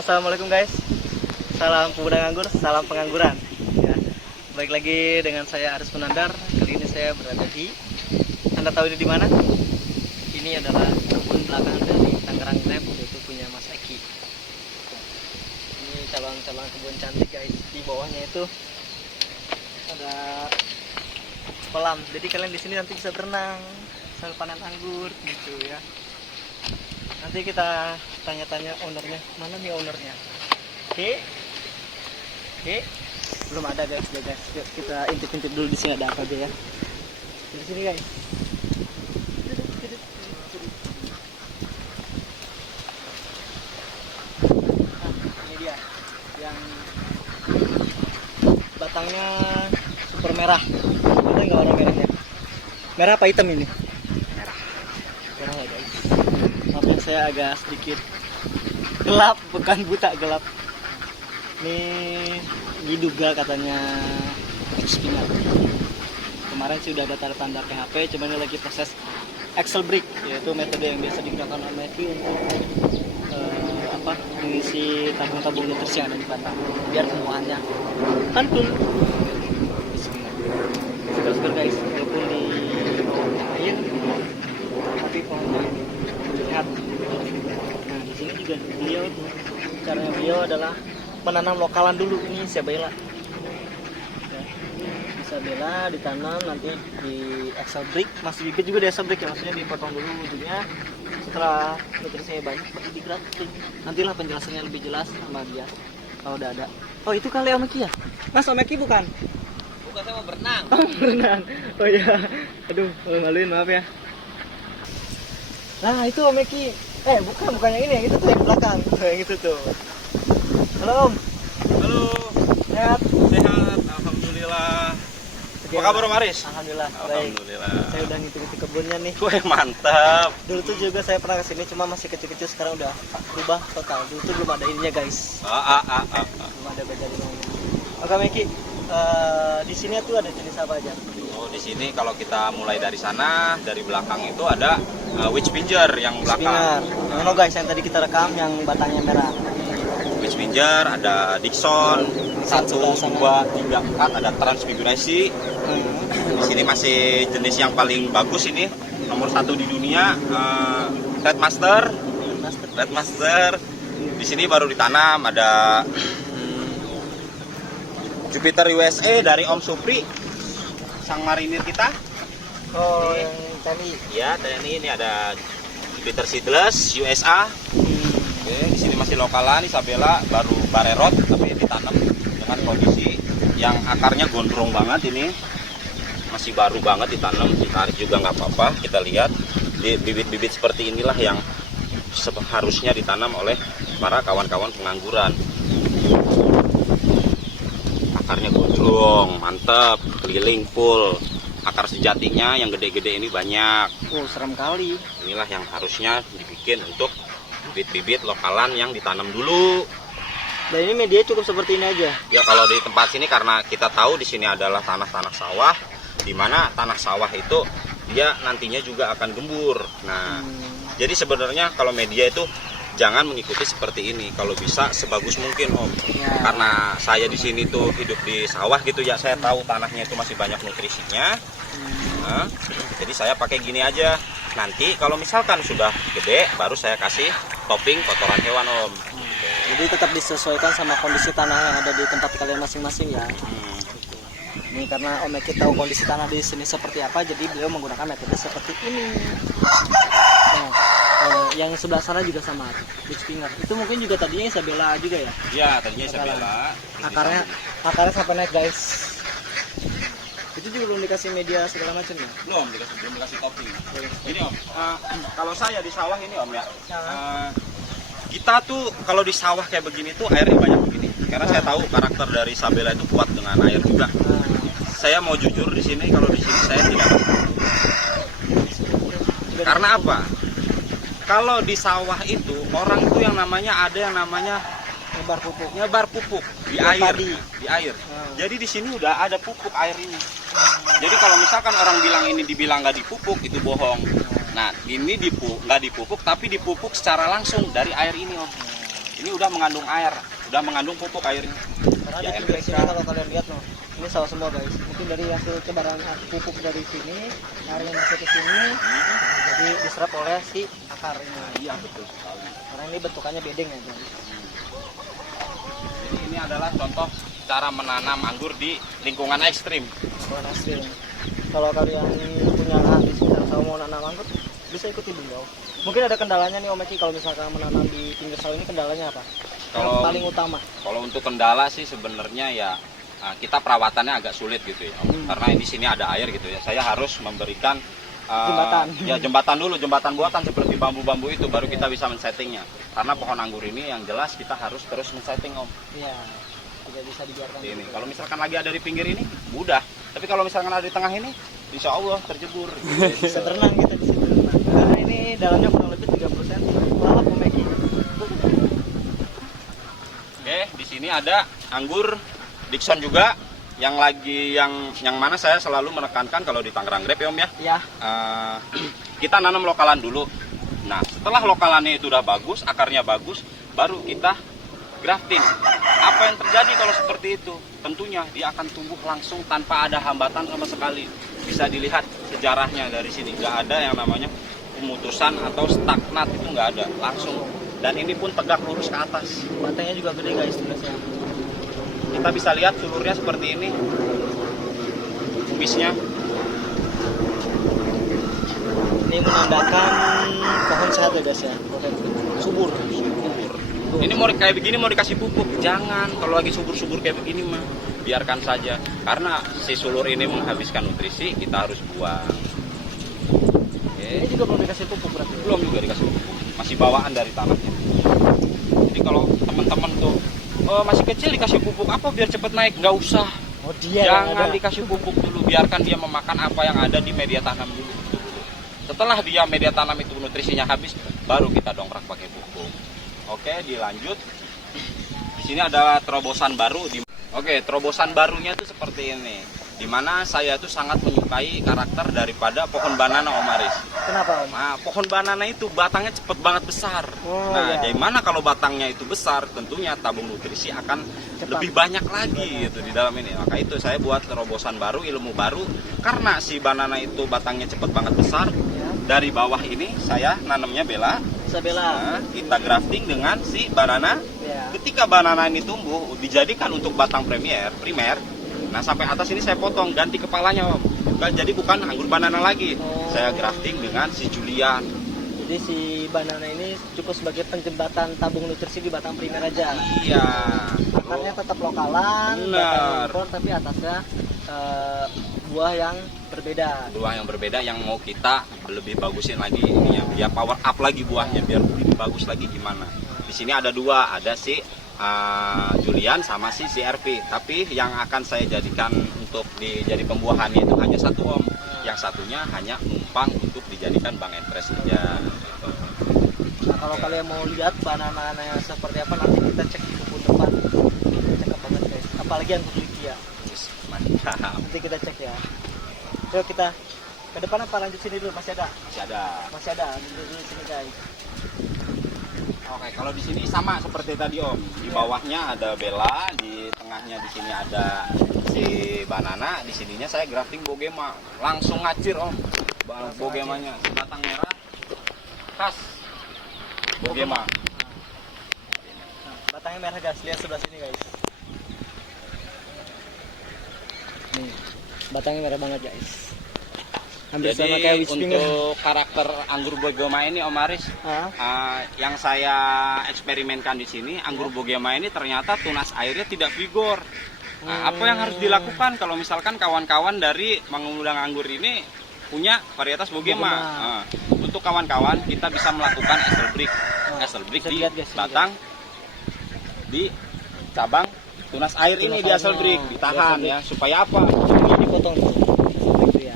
Assalamualaikum guys. Salam pemuda nganggur, salam pengangguran. Ya, baik lagi dengan saya Aris Menandar. Kali ini saya berada di, Anda tahu ini di mana? Ini adalah kebun belakang dari Tangerang Lab, yaitu punya Mas Eki. Ini calon-calon kebun cantik guys. Di bawahnya itu ada kolam. Jadi kalian di sini nanti bisa berenang sambil panen anggur gitu ya. Nanti kita tanya-tanya ownernya, mana nih ownernya? Oke, belum ada guys. Yuk, kita intip-intip dulu di sini ada apa aja ya. Di sini guys. Nah, ini dia yang batangnya super merah. Ada nggak warna merahnya? Merah apa hitam ini? Merah ya guys. Maafin saya agak sedikit gelap, bukan buta, gelap. Ini diduga katanya X-Pinger. Kemarin sih udah ada tanda-tanda PHP, cuman ini lagi proses Excel break, yaitu metode yang biasa digunakan oleh Meki untuk mengisi tabung-tabung nutrisi yang ada di batang biar semuanya mantul. Segar-segar guys, walaupun di air tapi pohonnya sehat. Nah di sini juga beliau tuh caranya beliau adalah menanam lokalan dulu. Ini Isabella ya, Isabella ditanam nanti di Excel brick, masih bibit juga di Excel brick ya, maksudnya dipotong dulu ujungnya. Setelah nutrisinya banyak baru di grafting. Nantilah penjelasannya lebih jelas sama dia kalau udah ada. Oh itu kali Om Eki ya? Mas Om Eki bukan? Bukan, saya mau berenang. Oh berenang. Oh ya, aduh maluin, maaf ya. Nah itu Om Eki, bukan yang ini, yang itu tuh yang belakang, yang itu tuh. Halo Om. Halo. Sehat? Sehat, alhamdulillah. Apa kabar Om Aris? Alhamdulillah. Alhamdulillah. Baik. Saya udah ngikutin kebunnya nih. Wih, mantap. Dulu tuh juga saya pernah kesini, cuma masih kecil-kecil, sekarang udah berubah total. Dulu tuh belum ada ininya guys. Belum ada bajarinnya. Oke Meki, di sini tuh ada jenis apa aja? Oh, di sini kalau kita mulai dari sana, dari belakang itu ada witch pinger yang belakang. Yang guys, yang tadi kita rekam yang batangnya merah. Witch pinger, ada Dixon, 1, 2, 3, 4, ada transfigurasi. Di sini masih jenis yang paling bagus ini, nomor 1 di dunia, Red Master. Di sini baru ditanam ada Jupiter USA dari Om Supri, sang marinir kita. Oh, yang tadi. Ya, TNI ini ada Jupiter Seedless USA. Oke, di sini masih lokalan Isabella, baru barerot tapi ditanam dengan kondisi yang akarnya gondrong banget ini. Masih baru banget ditanam, ditarik juga nggak apa-apa. Kita lihat di bibit-bibit seperti inilah yang seharusnya ditanam oleh para kawan-kawan pengangguran. Akarnya gondrong, mantap, keliling full. Akar sejatinya yang gede-gede ini banyak. Oh, serem kali. Inilah yang harusnya dibikin untuk bibit-bibit lokalan yang ditanam dulu. Dan ini media cukup seperti ini aja. Ya kalau di tempat sini karena kita tahu di sini adalah tanah-tanah sawah, di mana tanah sawah itu dia nantinya juga akan gembur. Nah, jadi sebenarnya kalau media itu jangan mengikuti seperti ini. Kalau bisa sebagus mungkin Om. Ya. Karena saya di sini tuh hidup di sawah gitu ya, saya tahu tanahnya itu masih banyak nutrisinya. Nah, jadi saya pakai gini aja. Nanti kalau misalkan sudah gede, baru saya kasih topping kotoran hewan Om. Jadi tetap disesuaikan sama kondisi tanah yang ada di tempat kalian masing-masing ya. Ini karena Om Eki tahu kondisi tanah di sini seperti apa, jadi beliau menggunakan metode seperti ini. Nah, yang sebelah sana juga sama, Witch Pinger. Itu mungkin juga tadinya Isabella juga ya? Ya, tadinya Isabella. Akarnya sampai naik guys. Itu juga belum dikasih media segala macam ya? Belum dikasih topping. Ini Om, kalau saya di sawah ini Om ya. Kita tuh kalau di sawah kayak begini tuh airnya banyak begini. Karena saya tahu karakter dari Isabella itu kuat dengan air juga. Saya mau jujur di sini, kalau di sini saya tidak. Karena apa? Kalau di sawah itu orang tuh yang namanya ada yang namanya nyebar pupuk di air. Jadi di sini udah ada pupuk air ini. Jadi kalau misalkan orang bilang ini dibilang nggak dipupuk, itu bohong. Nah, ini nggak dipupuk, tapi dipupuk secara langsung dari air ini Om. ini udah mengandung air, udah mengandung pupuk airnya. Karena Ya, di pinggir NPK. sini kalau kalian lihat loh, ini sawah semua guys. Mungkin dari hasil cebaran pupuk dari sini, airnya masuk ke sini, jadi diserap oleh si akar ini. Iya betul sekali. Karena ini bentukannya bedeng ya guys. Jadi ini adalah contoh cara menanam anggur di lingkungan ekstrim. Bukan asli. Kalau kalian punya lahan di sekitar sawah mau nanam anggur, bisa ikuti beliau. Mungkin ada kendalanya nih Om Eki kalau misalkan menanam di pinggir sawah ini, kendalanya apa? Yang Kalau paling utama. Kalau untuk kendala sih sebenarnya ya kita perawatannya agak sulit gitu ya. Karena di sini ada air gitu ya. Saya harus memberikan Jembatan. Ya jembatan dulu, jembatan buatan seperti bambu-bambu itu baru kita bisa men-settingnya. Karena pohon anggur ini yang jelas kita harus terus men-setting Om. Iya. Tidak bisa dibiarkan. Ini gitu. kalau misalkan lagi ada di pinggir ini mudah. Tapi kalau misalkan ada di tengah ini, insya Allah terjebur. Bisa berenang kita di situ. Karena ini dalamnya kurang lebih 30 cm. Lalap Om Eki. Oke, di sini ada anggur Dickson juga yang mana saya selalu menekankan kalau di Tangerang Grape ya Om ya. Ya. Kita nanam lokalan dulu. Nah, setelah lokalannya itu udah bagus, akarnya bagus, baru kita grafting. Apa yang terjadi kalau seperti itu? Tentunya dia akan tumbuh langsung tanpa ada hambatan sama sekali. Bisa dilihat sejarahnya dari sini, nggak ada yang namanya pemutusan atau stagnat, itu nggak ada, langsung. Dan ini pun tegak lurus ke atas. Batangnya juga gede guys tugasnya. Kita bisa lihat sulurnya seperti ini, kumisnya. Ini menandakan pohon sehat ya guys ya. Subur. Ini mau kayak begini mau dikasih pupuk, jangan. Kalau lagi subur-subur kayak begini mah biarkan saja. Karena si sulur ini menghabiskan nutrisi, kita harus buang. Ini juga belum dikasih pupuk berarti. Belum juga dikasih pupuk, masih bawaan dari tanahnya. Jadi kalau teman-teman tuh masih kecil dikasih pupuk apa biar cepet naik, nggak usah. Oh dia yang Jangan ada. dikasih pupuk dulu, biarkan dia memakan apa yang ada di media tanam dulu. Setelah dia media tanam itu nutrisinya habis, baru kita dongkrak pakai pupuk. Oke, dilanjut. Di sini ada terobosan baru. Oke, terobosan barunya itu seperti ini. Dimana saya tuh sangat menyukai karakter daripada pohon banana Om Aris. Kenapa Om? Nah, pohon banana itu batangnya cepet banget besar. Oh, Nah, iya. dari mana kalau batangnya itu besar, tentunya tabung nutrisi akan Cepat. lebih banyak lagi gitu di dalam ini. Maka itu saya buat terobosan baru, ilmu baru. Karena si banana itu batangnya cepet banget besar, Ya. dari bawah ini saya nanamnya bela. Isabella. Nah, kita grafting dengan si banana. Ya. Ketika banana ini tumbuh, dijadikan untuk batang primer. Nah, sampai atas ini saya potong, ganti kepalanya Om. Jadi bukan anggur banana lagi. Oh. Saya grafting dengan si Julian. Jadi si banana ini cukup sebagai penjembatan tabung nutrisi di batang primer aja. Iya. Akarnya tetap lokalan, Benar. batang impor, tapi atasnya buah yang berbeda. Buah yang berbeda yang mau kita lebih bagusin lagi ininya, biar power up lagi buahnya, biar lebih bagus lagi gimana. Di sini ada dua, ada si Julian sama si CRP. Tapi yang akan saya jadikan untuk dijadi pembuahannya itu hanya satu Om. Yang satunya hanya numpang untuk dijadikan Bang Entres saja. Nah, kalau kalian mau lihat banana seperti apa, nanti kita cek di kebun depan. Cakep banget guys. Apalagi yang kukliki ya. Mantap. Nanti kita cek ya. Yuk kita ke depan apa lanjut sini dulu, masih ada? Masih ada. Masih ada. Lanjut dulu sini guys. Oke, kalau di sini sama seperti tadi Om. Di bawahnya ada bela, di tengahnya di sini ada si banana, di sininya saya grafting bogema. Langsung ngacir Om. Bogemanya, si batang merah khas bogema. Nah, batangnya merah guys, lihat sebelah sini guys. Nih, batangnya merah banget guys. Hampir sama kayak Jadi witch finger. untuk karakter anggur bogema ini Om Aris, yang saya eksperimenkan di sini, anggur bogema ini ternyata tunas airnya tidak vigor. Nah, apa yang harus dilakukan kalau misalkan kawan-kawan dari mengundang anggur ini punya varietas bogema? Nah, untuk kawan-kawan kita bisa melakukan esel break bisa di lihat, guys, ini, batang di cabang tunas air Tunas ini di esel airnya, break, ditahan di esel ya, supaya apa? Ini dipotong tuh. Gitu ya.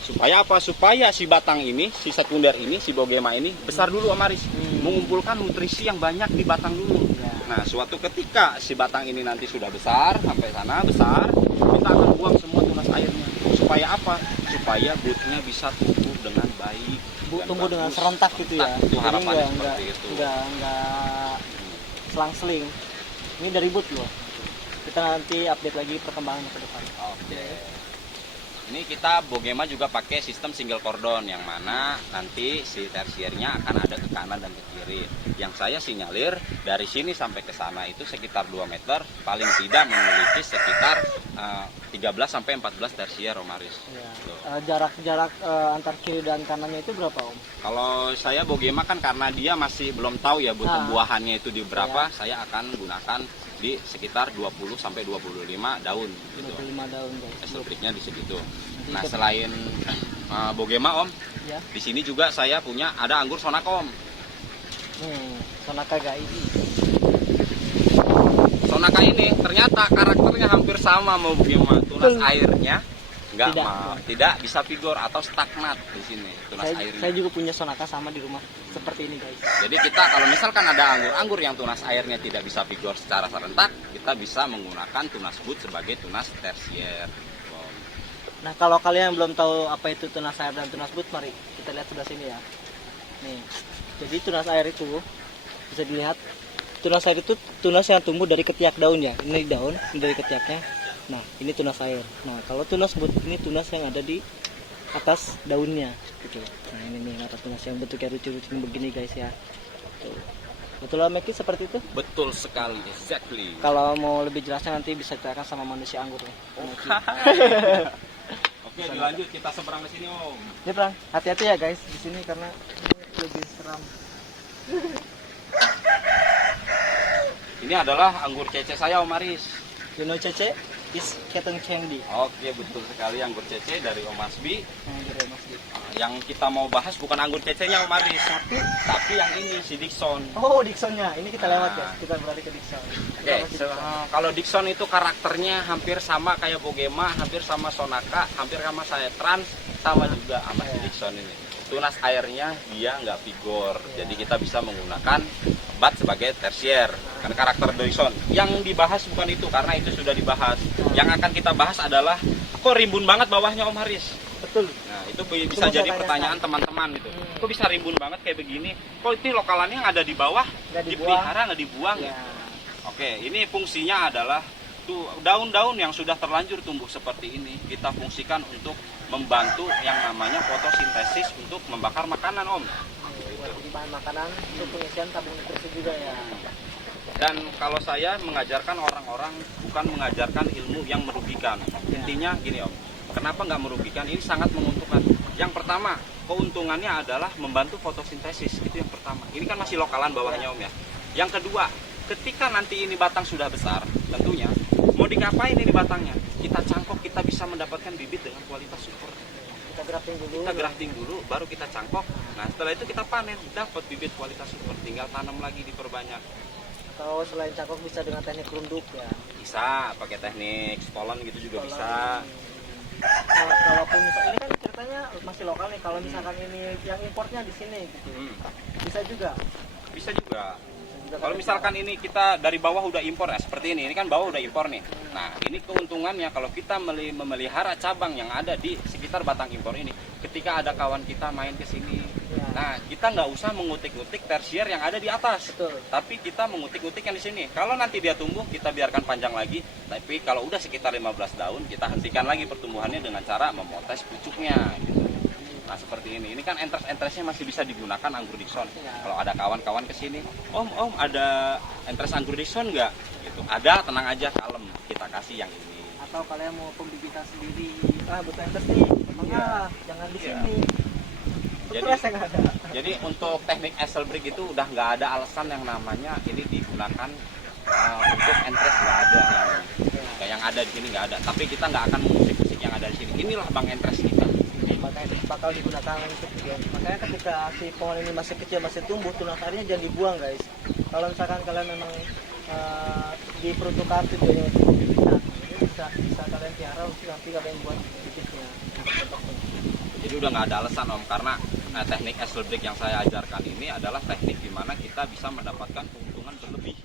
Supaya apa? Supaya si batang ini, si sekunder ini, si bogema ini besar dulu Om Aris. Mengumpulkan nutrisi yang banyak di batang dulu. Ya. Nah, suatu ketika si batang ini nanti sudah besar, sampai sana besar, kita akan buang semua tunas airnya. Supaya apa? Supaya butnya bisa tumbuh dengan baik. Tumbuh dengan serentak gitu ya. Itu harapannya Jadi seperti itu. enggak selang-seling. Ini dari boot loh. Kita nanti update lagi perkembangan ke depan. Oke. Ini kita Bogema juga pakai sistem single cordon yang mana nanti si tersiernya akan ada ke kanan dan ke kiri. Yang saya sinyalir dari sini sampai ke sana itu sekitar 2 meter, paling tidak memiliki sekitar 13 sampai 14 tersier Om Aris. Ya. Tuh. Jarak antar kiri dan kanannya itu berapa Om? Kalau saya Bogema kan karena dia masih belum tahu ya pembuahannya itu di berapa, saya akan gunakan di sekitar 20 sampai 25 daun gitu. 25 daun guys. Estelbriknya di segitu. Nah, selain Bogema Om, Ya. di sini juga saya punya ada anggur Sonaka Om. Sonaka Gai. Sonaka ini ternyata karakternya hampir sama sama Bogema. Tunas airnya tidak bisa vigor atau stagnat di sini tunas airnya. Saya juga punya Sonaka sama di rumah seperti ini guys. Jadi kita kalau misalkan ada anggur yang tunas airnya tidak bisa vigor secara serentak, kita bisa menggunakan tunas bud sebagai tunas tersier. Nah kalau kalian belum tahu apa itu tunas air dan tunas bud, mari kita lihat sebelah sini ya. Nih, jadi tunas air itu bisa dilihat. Tunas air itu tunas yang tumbuh dari ketiak daunnya. Ini daun dari ketiaknya. Nah ini tunas air. Nah kalau tunas bud ini tunas yang ada di atas daunnya. Gitu. Nah ini nih atas tunas yang bentuknya lucu-lucu begini guys ya. Tuh. Betul lah Meki seperti itu? Betul sekali, exactly. Kalau mau lebih jelasnya nanti bisa ditanyakan sama manusia anggur nih. Oke, dilanjut kita seberang ke sini Om. Ya Bang, hati-hati ya guys di sini karena ini lebih seram. Ini adalah anggur cece saya Om Aris. You know Cece is Keteng Candy. Oke, betul sekali anggur cece dari Om Asbi. Anggur Mas Di. Yang kita mau bahas bukan anggur cecenya Om Aris, tapi yang ini si Dixon. Oh Dixonnya, ini kita lewat ya. Kita beralih ke Dixon. Oke, kalau Dixon itu karakternya hampir sama kayak Bogema, hampir sama Sonaka, hampir sama saya Trans, sama juga sama si Dixon ini. Tunas airnya dia nggak vigor, jadi kita bisa menggunakan bat sebagai tersier. Kan karakter Dixon. Yang dibahas bukan itu, karena itu sudah dibahas. Yang akan kita bahas adalah kok rimbun banget bawahnya Om Haris. Betul. Nah, itu bisa jadi pertanyaan teman-teman gitu. Kok bisa rimbun banget kayak begini? Kok ini lokalannya yang ada di bawah dipelihara nggak dibuang ya? Oke, ini fungsinya adalah tuh daun-daun yang sudah terlanjur tumbuh seperti ini kita fungsikan untuk membantu yang namanya fotosintesis untuk membakar makanan Om. Buat bahan makanan untuk pengisian tabung nutrisi juga ya. Dan kalau saya mengajarkan orang-orang bukan mengajarkan ilmu yang merugikan. Intinya gini Om, kenapa nggak merugikan? Ini sangat menguntungkan. Yang pertama, keuntungannya adalah membantu fotosintesis. Itu yang pertama. Ini kan masih lokalan bawahnya Om ya. Yang kedua, ketika nanti ini batang sudah besar, tentunya mau dingapain ini batangnya? Kita cangkok, kita bisa mendapatkan bibit dengan kualitas super. Kita grafting dulu, baru kita cangkok. Nah setelah itu kita panen, dapat bibit kualitas super. Tinggal tanam lagi, diperbanyak. Atau selain cangkok bisa dengan teknik runduk ya. Bisa pakai teknik stolen gitu juga bisa. Kalaupun misalnya ini kan ceritanya masih lokal nih, kalau misalkan ini yang importnya di sini gitu, bisa juga. Bisa juga. Kalau misalkan ini kita dari bawah udah impor ya, seperti ini kan bawah udah impor nih. Nah ini keuntungannya kalau kita memelihara cabang yang ada di sekitar batang impor ini. Ketika ada kawan kita main ke sini, nah kita nggak usah mengutik-utik tersier yang ada di atas. Betul. Tapi kita mengutik-utik yang di sini. Kalau nanti dia tumbuh kita biarkan panjang lagi. Tapi kalau udah sekitar 15 daun kita hentikan lagi pertumbuhannya dengan cara memotes pucuknya. Gitu. Nah seperti ini kan entres-entresnya masih bisa digunakan anggur Dixon. Kalau ada kawan-kawan kesini, Om ada entres anggur Dixon nggak? Gitu. Ada, tenang aja, kalem, kita kasih yang ini. Atau kalian mau pembibitan sendiri, butuh entres nih, jangan di sini. Jadi untuk teknik Estelbrink itu udah nggak ada alasan yang namanya ini digunakan untuk entres, nggak ada yang ada di sini nggak ada. Tapi kita nggak akan mengusik-usik yang ada di sini. Inilah bang entres kita. Makanya bakal digunakan untuk dia. Makanya ketika si pohon ini masih kecil, masih tumbuh, tunas airnya jangan dibuang guys. Kalau misalkan kalian memang diperuntukkan tujuannya untuk pembibitan, ini bisa kalian piara, nanti kalian buat bibitnya. Jadi udah nggak ada alasan Om, karena teknik Estelbrink yang saya ajarkan ini adalah teknik dimana kita bisa mendapatkan keuntungan berlebih.